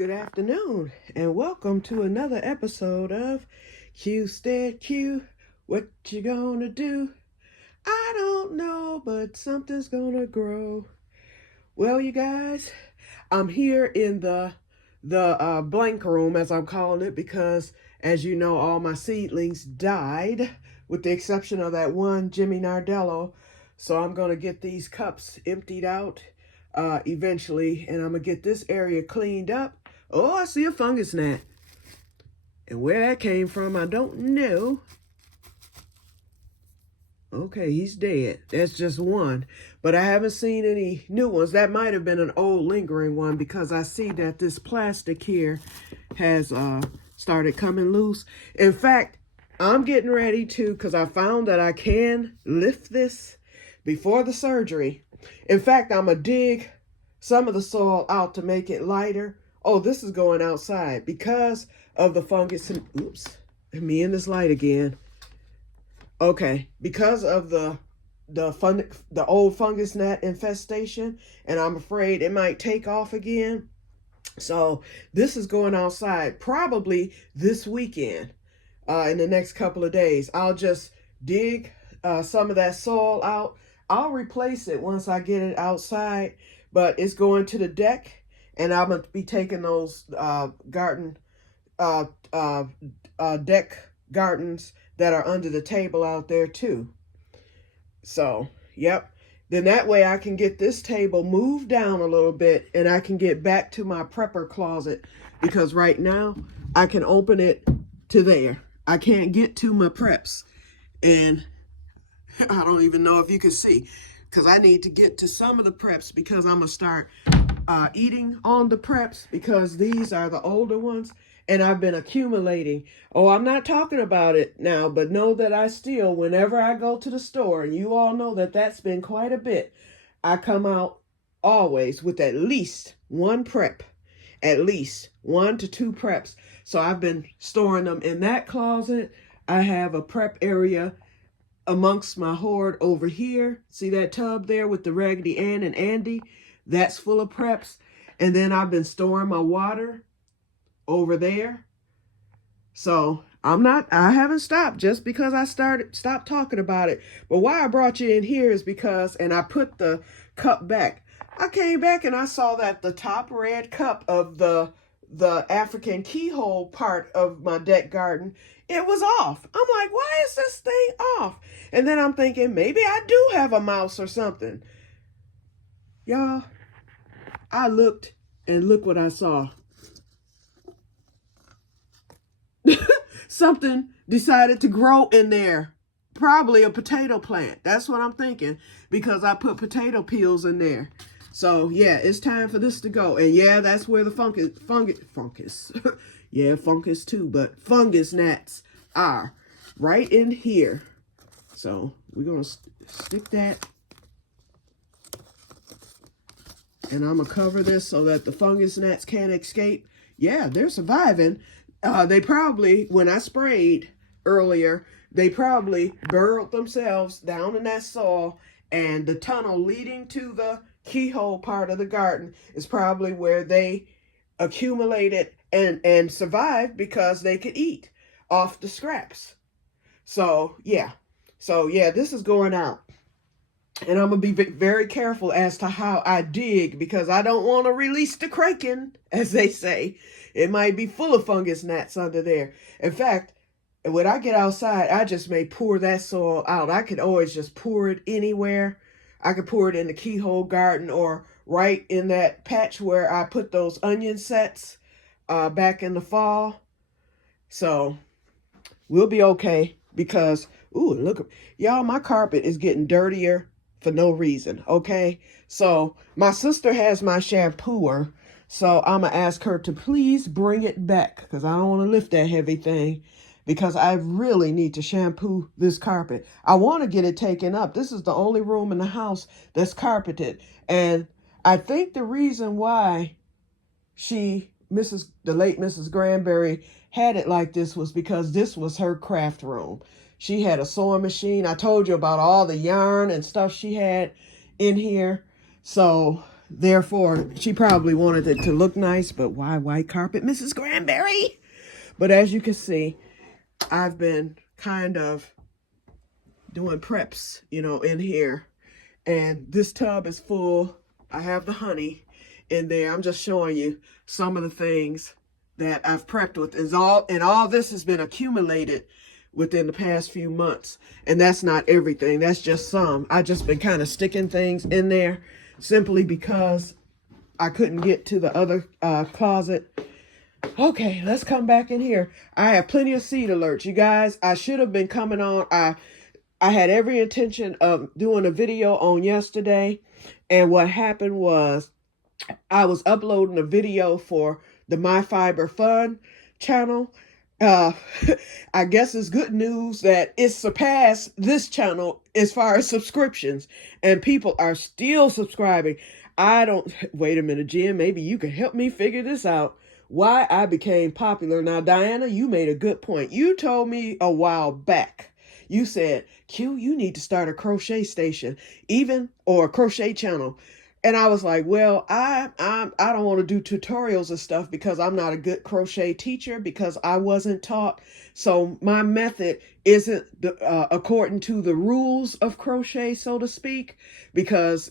Good afternoon, and welcome to another episode of Que-stead-Que. What you gonna do? I don't know, but something's gonna grow. Well, you guys, I'm here in the blank room, as I'm calling it, because as you know, all my seedlings died, with the exception of that one Jimmy Nardello. So I'm gonna get these cups emptied out eventually, and I'm gonna get this area cleaned up. Oh, I see a fungus gnat. And where that came from, I don't know. Okay, he's dead. That's just one. But I haven't seen any new ones. That might have been an old lingering one because I see that this plastic here has started coming loose. In fact, I'm getting ready to, because I found that I can lift this before the surgery. In fact, I'm going to dig some of the soil out to make it lighter. Oh, this is going outside because of the fungus. Oops, me in this light again. Okay, because of the old fungus gnat infestation, and I'm afraid it might take off again. So this is going outside probably this weekend. In the next couple of days, I'll just dig some of that soil out. I'll replace it once I get it outside, but it's going to the deck. And I'm going to be taking those deck gardens that are under the table out there too. So, yep. Then that way I can get this table moved down a little bit and I can get back to my prepper closet, because right now I can open it to there. I can't get to my preps. And I don't even know if you can see, because I need to get to some of the preps because I'm going to start eating on the preps, because these are the older ones and I've been accumulating. Oh, I'm not talking about it now, but know that I still, whenever I go to the store, and you all know that that's been quite a bit, I come out always with at least one prep, at least 1 to 2 preps. So I've been storing them in that closet. I have a prep area amongst my hoard over here. See that tub there with the Raggedy Ann and Andy? That's full of preps. And then I've been storing my water over there. So I haven't stopped just because I stopped talking about it. But why I brought you in here is because, and I put the cup back. I came back and I saw that the top red cup of the African keyhole part of my deck garden, it was off. I'm like, why is this thing off? And then I'm thinking, maybe I do have a mouse or something. Y'all, I looked and look what I saw. Something decided to grow in there. Probably a potato plant. That's what I'm thinking, because I put potato peels in there. So yeah, it's time for this to go. And yeah, that's where the fungus. Yeah, fungus too, but fungus gnats are right in here. So we're going to stick that. And I'm going to cover this so that the fungus gnats can't escape. Yeah, they're surviving. They probably, when I sprayed earlier, they probably burrowed themselves down in that soil, and the tunnel leading to the keyhole part of the garden is probably where they accumulated and survived, because they could eat off the scraps. So yeah, this is going out. And I'm going to be very careful as to how I dig, because I don't want to release the kraken, as they say. It might be full of fungus gnats under there. In fact, when I get outside, I just may pour that soil out. I could always just pour it anywhere. I could pour it in the keyhole garden, or right in that patch where I put those onion sets back in the fall. So we'll be okay, because, ooh, look, y'all, my carpet is getting dirtier for no reason, okay? So my sister has my shampooer, so I'm going to ask her to please bring it back, because I don't want to lift that heavy thing, because I really need to shampoo this carpet. I want to get it taken up. This is the only room in the house that's carpeted. And I think the reason why the late Mrs. Granberry had it like this was because this was her craft room. She had a sewing machine. I told you about all the yarn and stuff she had in here. So therefore, she probably wanted it to look nice, but why white carpet, Mrs. Granberry? But as you can see, I've been kind of doing preps, in here. And this tub is full. I have the honey in there. I'm just showing you some of the things that I've prepped with. And all this has been accumulated within the past few months. And that's not everything. That's just some. I just been kind of sticking things in there simply because I couldn't get to the other closet. Okay, let's come back in here. I have plenty of seed alerts. You guys, I should have been coming on. I had every intention of doing a video on yesterday. And what happened was I was uploading a video for the My Fiber Fun channel. I guess it's good news that it surpassed this channel as far as subscriptions. And people are still subscribing. Wait a minute, Jen, maybe you can help me figure this out. Why I became popular. Now, Diana, you made a good point. You told me a while back. You said, Q, you need to start a crochet station, or a crochet channel. And I was like, well, I don't want to do tutorials and stuff because I'm not a good crochet teacher because I wasn't taught. So my method isn't according to the rules of crochet, so to speak, because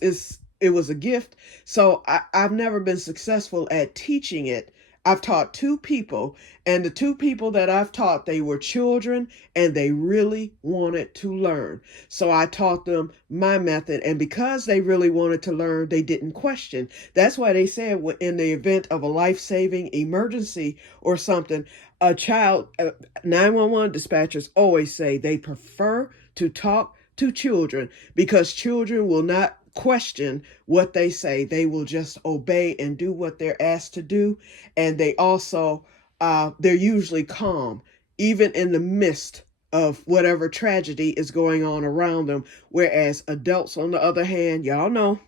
it was a gift. So I've never been successful at teaching it. I've taught 2 people, and the 2 people that I've taught, they were children and they really wanted to learn. So I taught them my method, and because they really wanted to learn, they didn't question. That's why they said in the event of a life-saving emergency or something, 911 dispatchers always say they prefer to talk to children because children will not question what they say. They will just obey and do what they're asked to do. And they also, they're usually calm, even in the midst of whatever tragedy is going on around them. Whereas adults, on the other hand, y'all know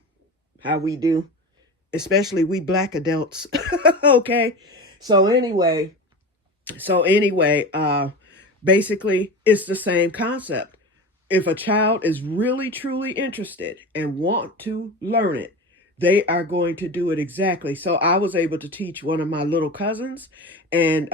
how we do, especially we Black adults. Okay. So anyway, basically it's the same concept. If a child is really, truly interested and want to learn it, they are going to do it exactly. So I was able to teach one of my little cousins, and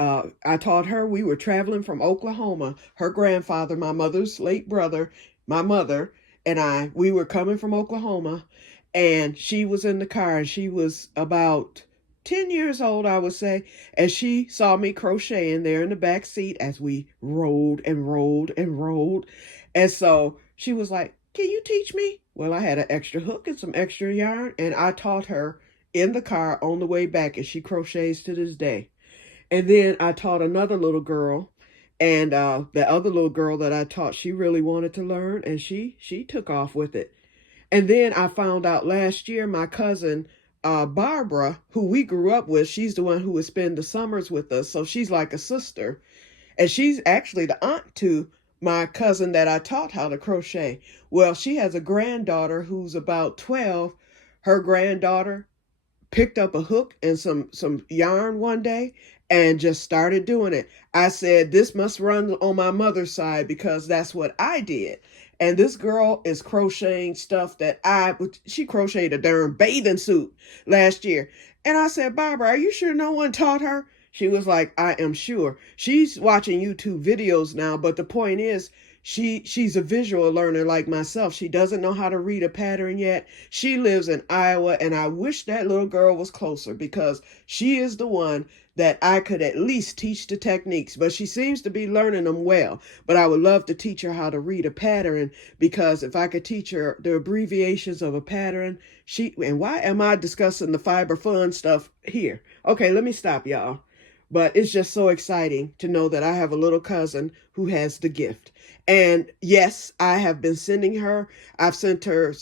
I taught her. We were traveling from Oklahoma. Her grandfather, my mother's late brother, my mother, and we were coming from Oklahoma, and she was in the car, and she was about 10 years old, I would say, and she saw me crocheting there in the back seat as we rolled and rolled and rolled. And so she was like, can you teach me? Well, I had an extra hook and some extra yarn, and I taught her in the car on the way back, and she crochets to this day. And then I taught another little girl, and the other little girl that I taught, she really wanted to learn, and she took off with it. And then I found out last year, my cousin, Barbara, who we grew up with, she's the one who would spend the summers with us. So she's like a sister. And she's actually the aunt to my cousin that I taught how to crochet. Well, she has a granddaughter who's about 12. Her granddaughter picked up a hook and some yarn one day and just started doing it. I said, this must run on my mother's side because that's what I did. And this girl is crocheting stuff that she crocheted a darn bathing suit last year. And I said, Barbara, are you sure no one taught her? She was like, I am sure. She's watching YouTube videos now, but the point is, she's a visual learner like myself. She doesn't know how to read a pattern yet. She lives in Iowa, and I wish that little girl was closer because she is the one that I could at least teach the techniques, but she seems to be learning them well. But I would love to teach her how to read a pattern, because if I could teach her the abbreviations of a pattern, and why am I discussing the fiber fun stuff here? Okay, let me stop, y'all. But it's just so exciting to know that I have a little cousin who has the gift. And yes, I have been sending her. I've sent her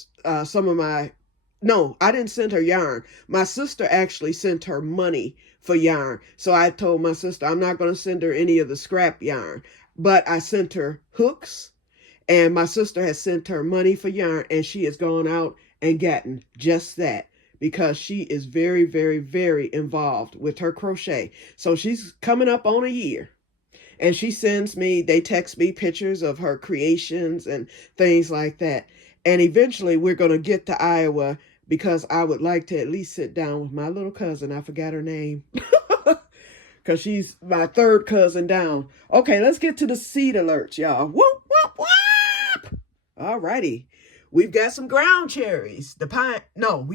no, I didn't send her yarn. My sister actually sent her money for yarn. So I told my sister, I'm not going to send her any of the scrap yarn. But I sent her hooks, and my sister has sent her money for yarn, and she has gone out and gotten just that, because she is very, very, very involved with her crochet. So she's coming up on a year, and they text me pictures of her creations and things like that. And eventually we're going to get to Iowa because I would like to at least sit down with my little cousin. I forgot her name. Because she's my third cousin down. Okay, let's get to the seed alerts, y'all. Whoop, whoop, whoop. All righty. We've got some ground cherries. We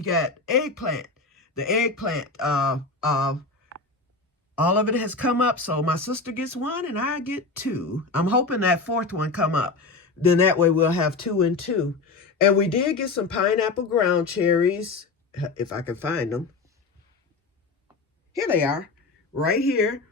got eggplant. The eggplant, all of it has come up. So my sister gets one and I get two. I'm hoping that fourth one come up. Then that way we'll have 2 and 2. And we did get some pineapple ground cherries, if I can find them. Here they are. Right here,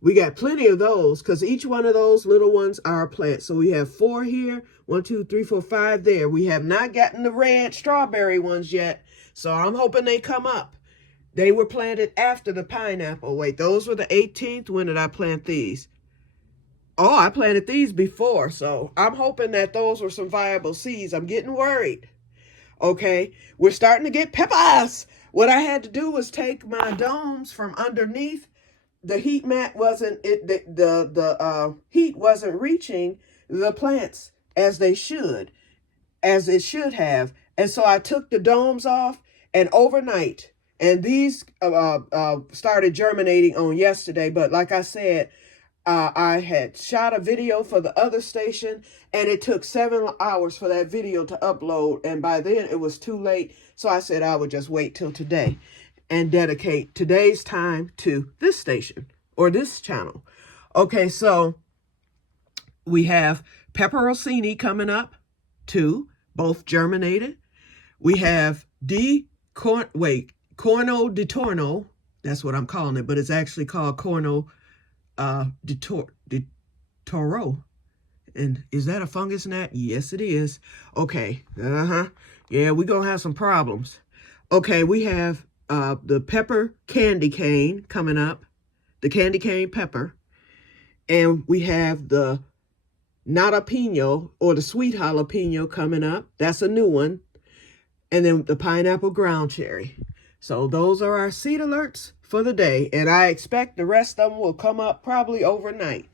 we got plenty of those because each one of those little ones are a plant. So we have 4 here, 1, 2, 3, 4, 5 there. We have not gotten the red strawberry ones yet, so I'm hoping they come up. They were planted after the pineapple. Wait, those were the 18th. When did I plant these? Oh, I planted these before, so I'm hoping that those were some viable seeds. I'm getting worried. Okay, we're starting to get peppers. What I had to do was take my domes from underneath. The heat mat wasn't, the heat wasn't reaching the plants as it should have. And so I took the domes off and overnight, and these started germinating on yesterday. But like I said, I had shot a video for the other station and it took 7 hours for that video to upload. And by then it was too late. So I said I would just wait till today and dedicate today's time to this station or this channel. Okay, so we have Pepper Rossini coming up, 2, both germinated. We have Corno di Torno, that's what I'm calling it, but it's actually called Corno di Toro. And is that a fungus gnat? Yes, it is. Okay, yeah, we're gonna have some problems. Okay, we have the pepper candy cane coming up, the candy cane pepper, and we have the jalapeno or the sweet jalapeno coming up. That's a new one. And then the pineapple ground cherry. So those are our seed alerts for the day, and I expect the rest of them will come up probably overnight.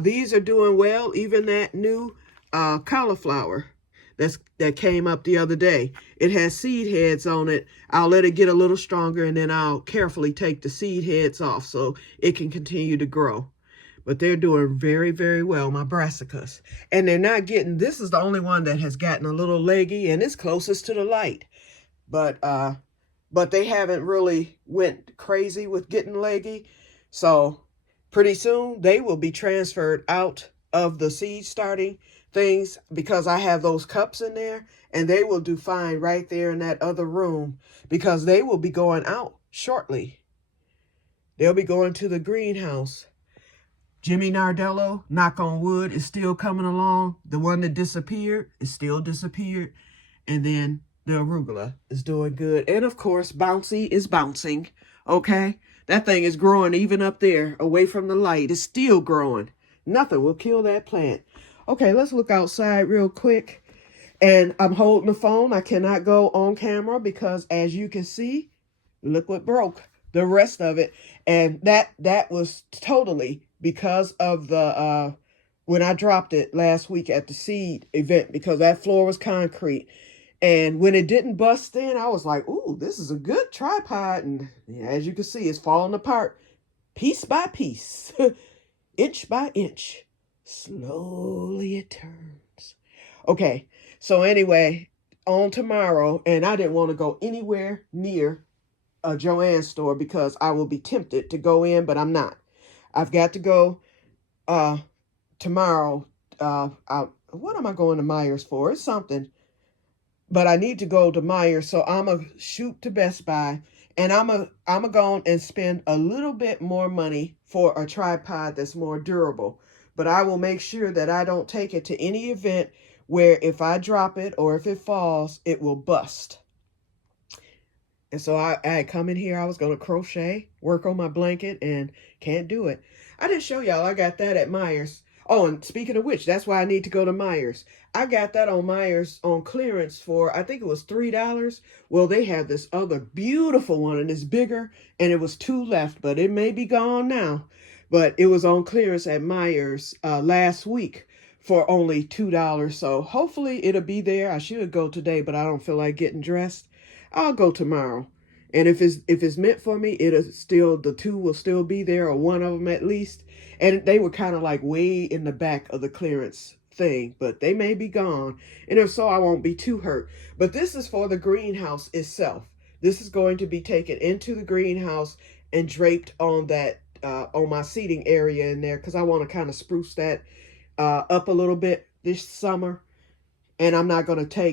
These are doing well. Even that new cauliflower that came up the other day. It has seed heads on it. I'll let it get a little stronger, and then I'll carefully take the seed heads off so it can continue to grow. But they're doing very, very well, my brassicas. And they're not getting, this is the only one that has gotten a little leggy, and it's closest to the light. But they haven't really went crazy with getting leggy. So pretty soon they will be transferred out of the seed starting things because I have those cups in there, and they will do fine right there in that other room because they will be going out shortly. They'll be going to the greenhouse. Jimmy Nardello, knock on wood, is still coming along. The one that disappeared is still disappeared. And then the arugula is doing good. And of course, Bouncy is bouncing. Okay? That thing is growing even up there, away from the light. It's still growing. Nothing will kill that plant. Okay, let's look outside real quick. And I'm holding the phone. I cannot go on camera because, as you can see, look what broke. The rest of it. And that was totally because of the when I dropped it last week at the seed event, because that floor was concrete. And when it didn't bust in, I was like, ooh, this is a good tripod. And as you can see, it's falling apart piece by piece, inch by inch. Slowly it turns. Okay, so anyway, on tomorrow, and I didn't want to go anywhere near a Joann's store because I will be tempted to go in, but I'm not. I've got to go tomorrow. What am I going to Myers for? It's something. But I need to go to Myers, so I'm going to shoot to Best Buy. And I'm a go and spend a little bit more money for a tripod that's more durable. But I will make sure that I don't take it to any event where if I drop it or if it falls, it will bust. And so I had come in here, I was going to crochet, work on my blanket, and can't do it. I didn't show y'all, I got that at Myers. Oh, and speaking of which, that's why I need to go to Myers. I got that on Myers on clearance for, I think it was $3. Well, they have this other beautiful one, and it's bigger, and it was 2 left, but it may be gone now. But it was on clearance at Myers last week for only $2. So hopefully it'll be there. I should go today, but I don't feel like getting dressed. I'll go tomorrow. And if it's meant for me, it'll still, the two will still be there, or one of them at least. And they were kind of like way in the back of the clearance thing, but they may be gone. And if so, I won't be too hurt. But this is for the greenhouse itself. This is going to be taken into the greenhouse and draped on that on my seating area in there, because I want to kind of spruce that up a little bit this summer. And I'm not going to take